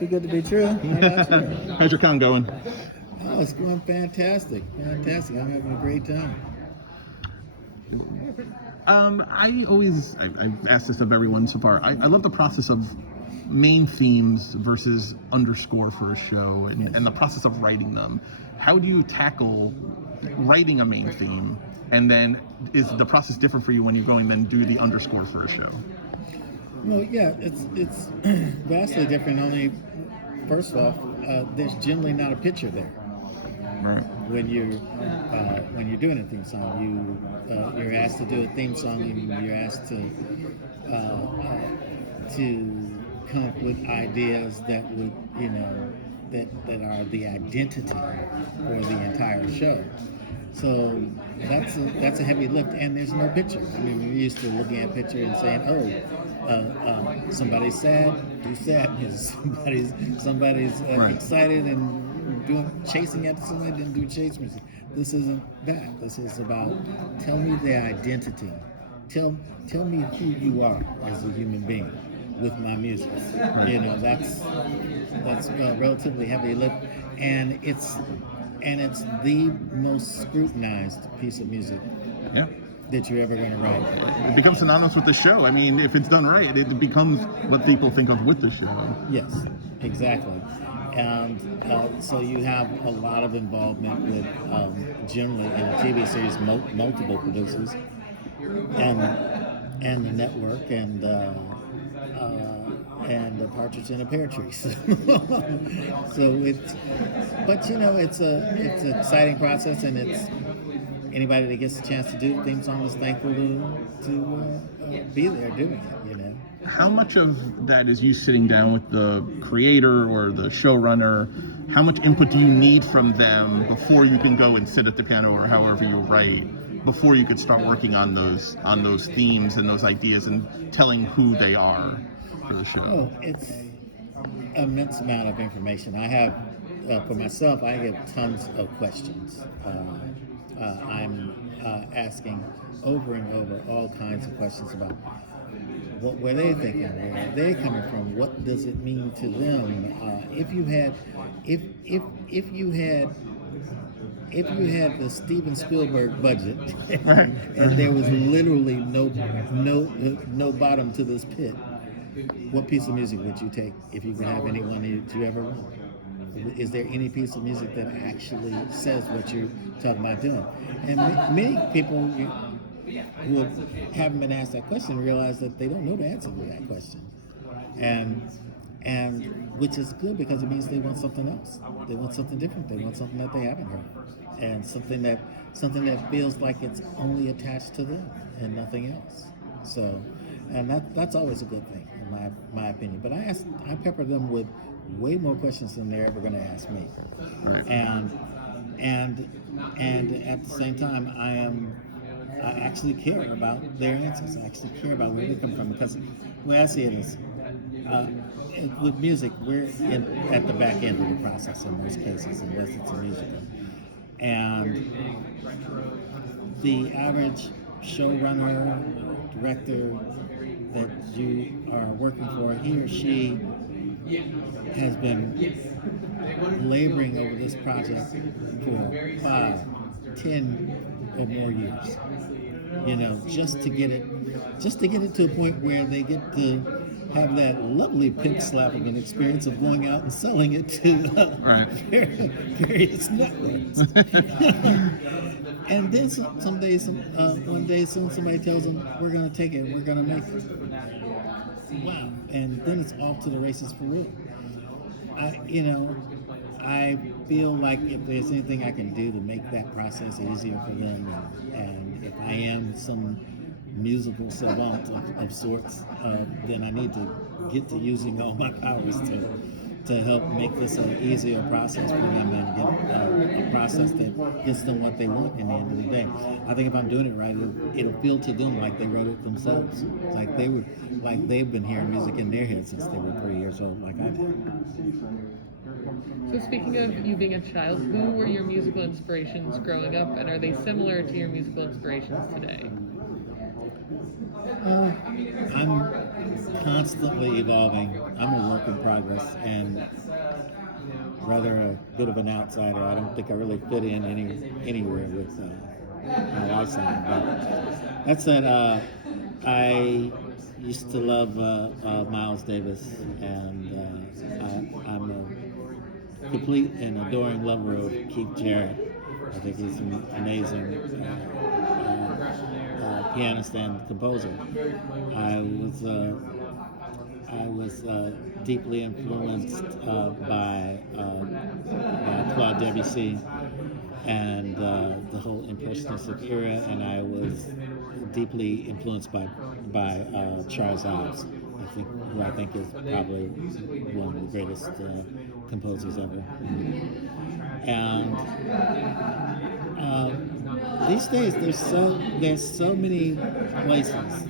Too good to be true. How about you? How's your con going? Oh, it's going fantastic. Fantastic. I'm having a great time. I've asked this of everyone so far. I love the process of main themes versus underscore for a show and the process of writing them. How do you tackle writing a main theme? And then is the process different for you when you go and then do the underscore for a show? Well, yeah, it's vastly different. Only, first off, there's generally not a picture there. Right. When you're doing a theme song, you're asked to do a theme song, and you're asked to come up with ideas that would, that are the identity for the entire show. So that's a heavy lift, and there's no picture. I mean, we're used to looking at a picture and saying, somebody's sad, do sadness. Somebody's right. excited and chasing after somebody, then do chase music. This isn't that. This is about tell me the identity. Tell me who you are as a human being with my music. Right. That's a relatively heavy lift, and it's the most scrutinized piece of music. Yeah. That you're ever going to write. It becomes synonymous with the show. I mean, if it's done right, it becomes what people think of with the show. Yes, exactly. And so you have a lot of involvement with, generally in a TV series, multiple producers and the network and the Partridge in a Pear Tree. So it's an exciting process, and it's anybody that gets a chance to do the theme song is thankful to be there doing it. How much of that is you sitting down with the creator or the showrunner? How much input do you need from them before you can go and sit at the piano or however you write, before you could start working on those themes and those ideas and telling who they are for the show? Oh, it's an immense amount of information. I have, for myself, I get tons of questions. I'm asking over and over all kinds of questions about what were they thinking, where are they coming from, what does it mean to them. If you had the Steven Spielberg budget and there was literally no bottom to this pit, what piece of music would you take if you could have anyone that you ever want? Is there any piece of music that actually says what you're talking about doing? And many people who haven't been asked that question realize that they don't know the answer to that question, and which is good because it means they want something else. They want something different. They want something that they haven't heard, and something that feels like it's only attached to them and nothing else. So, and that's always a good thing in my opinion. But I pepper them with way more questions than they're ever going to ask me, right. and at the same time I actually care about their answers. I actually care about where they come from, because the way I see it is, with music, we're at the back end of the process in most cases, unless it's a musical. And the average showrunner, director that you are working for, he or she has been laboring over this project for 5, 10 or more years, just to get it to a point where they get to have that lovely pink slap of an experience of going out and selling it to various networks. And then one day soon somebody tells them, we're going to take it, we're going to make it. Wow. And then it's off to the races for real. I feel like if there's anything I can do to make that process easier for them, and if I am some musical savant of sorts, then I need to get to using all my powers to help make this an easier process for them and get a process that gets them what they want in the end of the day. I think if I'm doing it right, it'll feel to them like they wrote it themselves, like they've been hearing music in their head since they were 3 years old, like I did. So speaking of you being a child, who were your musical inspirations growing up, and are they similar to your musical inspirations today? I'm constantly evolving. I'm a work in progress and rather a bit of an outsider. I don't think I really fit in anywhere with my lifestyle. But that said, I used to love Miles Davis, and I'm a complete and adoring lover of Keith Jarrett. I think he's an amazing pianist and composer. I was uh, I was deeply influenced by Claude Debussy and the whole Impressionistic era, and I was deeply influenced by Charles Ives, who I think is probably one of the greatest composers ever. And these days, there's so many places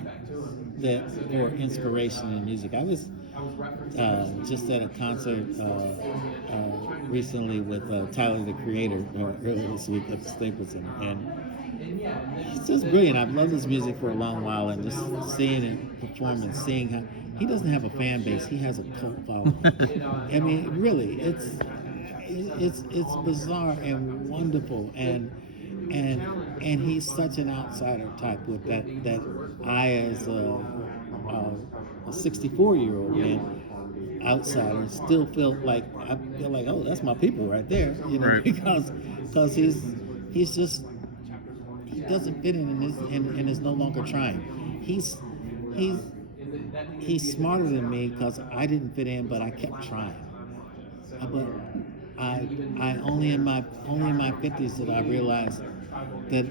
that for inspiration in music. I was just at a concert recently with Tyler the Creator earlier this week at the Staples Center, and he's just brilliant. I've loved his music for a long while, and just seeing it perform and seeing how he doesn't have a fan base, he has a cult following. I mean, really, it's bizarre and wonderful, and he's such an outsider type with that I as a 64-year-old man outsider still feel like oh, that's my people right there, right. because he's just, he doesn't fit in and is no longer trying. He's smarter than me because I didn't fit in, but I kept trying. But I only in my 50s did I realize that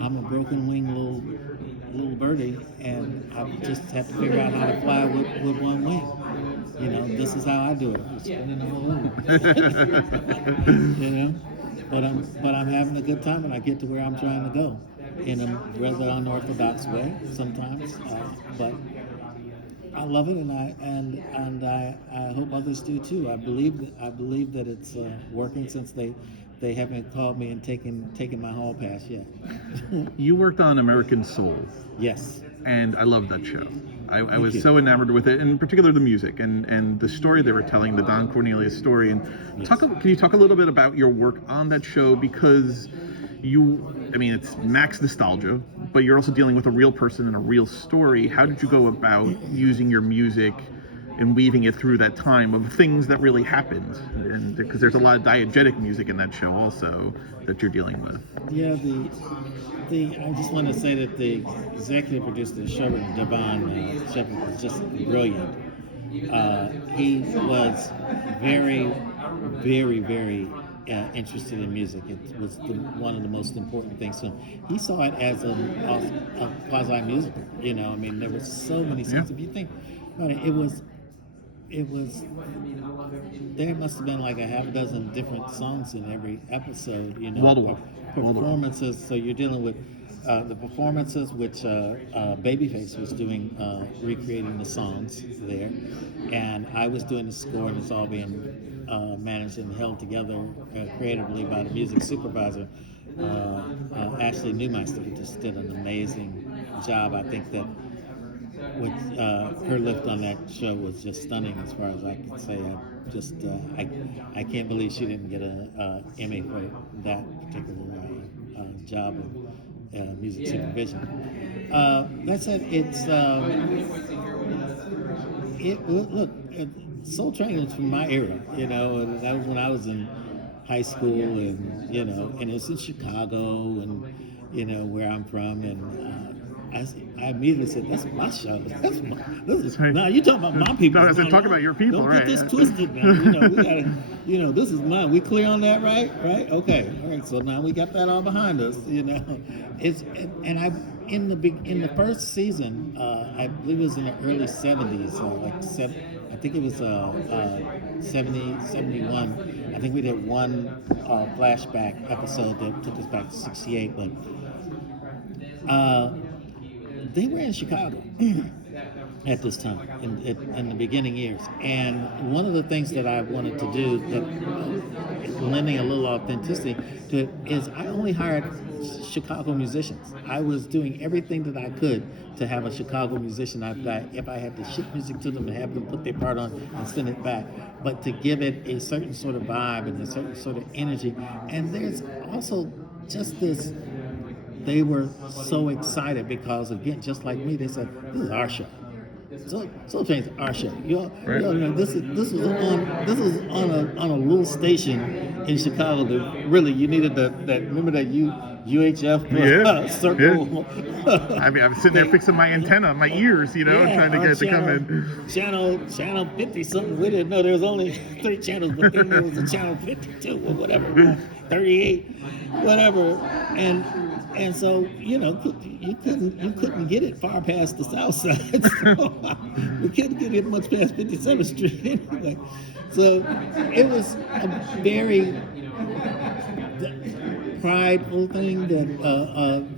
I'm a broken wing little birdie, and I just have to figure out how to fly with one wing. This is how I do it. I'm spinning all over. But I'm having a good time, and I get to where I'm trying to go in a rather unorthodox way sometimes. But I love it, and I hope others do too. I believe that it's working, since they haven't called me and taken my hall pass yet. You worked on American Soul. Yes. And I loved that show. I was you. so enamored with it, in particular the music and the story they were telling, the Don Cornelius story. And Yes. Can you talk a little bit about your work on that show? Because it's max nostalgia, but you're also dealing with a real person and a real story. How did you go about using your music and weaving it through that time of things that really happened? And because there's a lot of diegetic music in that show also that you're dealing with. Yeah, I just want to say that the executive producer, the showrunner, Devon Shepard, was just brilliant. He was very, very, very interested in music. It was one of the most important things to him. He saw it as a quasi-musical. There were so many songs. Yeah. If you think about it, it was there must have been like a half a dozen different songs in every episode, Wall-to-wall. Performances. So you're dealing with the performances, which Babyface was doing, recreating the songs there, and I was doing the score, and it's all being managed and held together creatively by the music supervisor, Ashley Newmeister, who just did an amazing job. I think that her lift on that show was just stunning, as far as I can say. I can't believe she didn't get a Emmy for that particular job of music supervision. That said, Soul Train is from my era, and that was when I was in high school, and and it was in Chicago, and where I'm from, and I immediately said, "That's my show. Now you're talking about my people." No, I said, talk about your people, don't right? Get this twisted now. We gotta, this is mine. We clear on that, right? Right? Okay. All right. So now we got that all behind us. In the first season, I believe it was in the early '70s, I think it was 70, 71. I think we did one flashback episode that took us back to '68, but they were in Chicago at this time, in the beginning years. And one of the things that I wanted to do, that lending a little authenticity to it, is I only hired Chicago musicians. I was doing everything that I could to have a Chicago musician. If I had to ship music to them and have them put their part on and send it back, but to give it a certain sort of vibe and a certain sort of energy. And there's also just this. They were so excited because, again, just like me, they said, "This is our show." So James, our show. You know, this was on a little station in Chicago that really you needed that. Remember that UHF circle. Yeah. I mean, I'm sitting there fixing my antenna, my ears, trying to get it to come in. Channel 50 something. We didn't know there was only 3 channels, but then there was a channel 52 or whatever, 38, whatever, and so you couldn't get it far past the south side. So we couldn't get it much past 57th Street anyway. So it was a very prideful thing that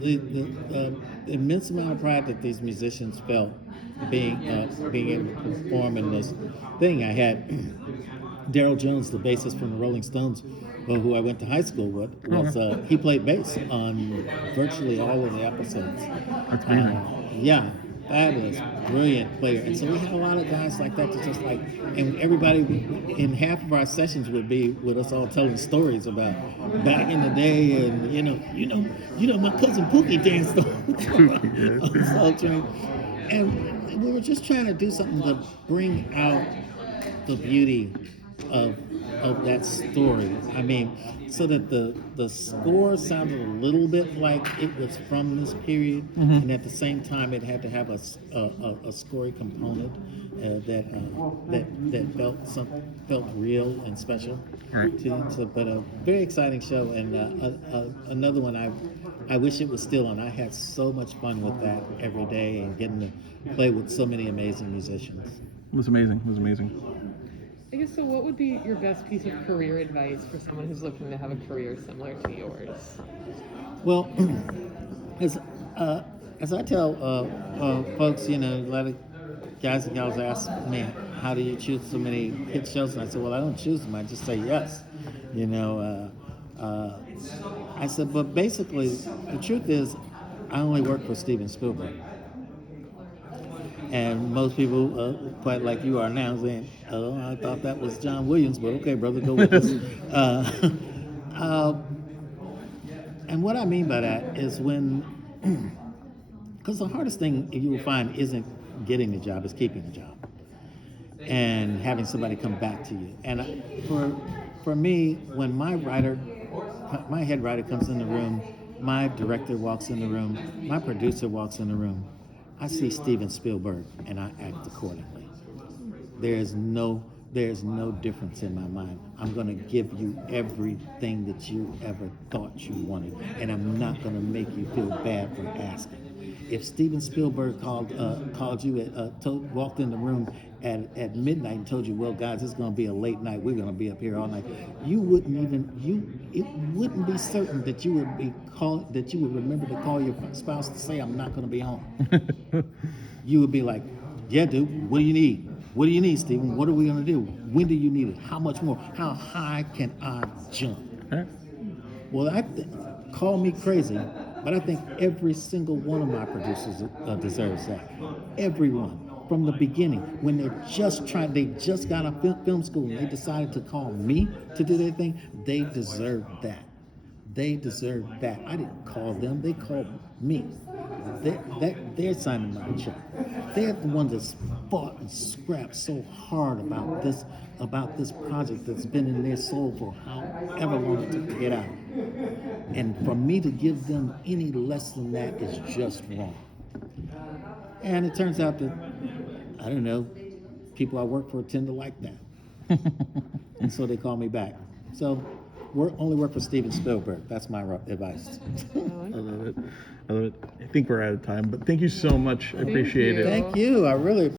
the immense amount of pride that these musicians felt being able to perform in this thing. I had Daryl Jones, the bassist from the Rolling Stones, who I went to high school with, he played bass on virtually all of the episodes. That's amazing. Yeah, fabulous, brilliant player. And so we had a lot of guys like that and everybody in half of our sessions would be with us all telling stories about back in the day, and you know my cousin Pookie danced on Soul Train. And we were just trying to do something to bring out the beauty of that story. I mean, so that the score sounded a little bit like it was from this period, and at the same time it had to have a scory component that felt real and special. Right. But a very exciting show, and another one I wish it was still on. I had so much fun with that every day and getting to play with so many amazing musicians. It was amazing. I guess so. What would be your best piece of career advice for someone who's looking to have a career similar to yours? Well, as I tell folks, a lot of guys and gals ask me, "How do you choose so many hit shows?" And I said, "Well, I don't choose them. I just say yes." I said, but basically, the truth is, I only work for Steven Spielberg. And most people, quite like you are now, saying, "Oh, I thought that was John Williams," but okay, brother, go with us. And what I mean by that is because the hardest thing you will find isn't getting the job, it's keeping the job and having somebody come back to you. And for me, when my head writer comes in the room, my director walks in the room, my producer walks in the room, I see Steven Spielberg and I act accordingly. There's no difference in my mind. I'm going to give you everything that you ever thought you wanted, and I'm not going to make you feel bad for asking. If Steven Spielberg called you, walked in the room at midnight and told you, "Well, guys, it's going to be a late night. We're going to be up here all night," it wouldn't be certain that you would remember to call your spouse to say, "I'm not going to be home." You would be like, "Yeah, dude, what do you need? What do you need, Steven? What are we going to do? When do you need it? How much more? How high can I jump?" Well, call me crazy, but I think every single one of my producers deserves that. Everyone. From the beginning, when they just got out of film school and they decided to call me to do their thing, they deserve that. They deserve that. I didn't call them, they called me. They're signing my check. They're the ones that fought and scrapped so hard about this project that's been in their soul for however long it took to get out. And for me to give them any less than that is just wrong. And it turns out that, I don't know, people I work for tend to like that. And so they call me back. So only work for Steven Spielberg. That's my advice. I love it. I think we're out of time, but thank you so much. I appreciate it. Thank you. I really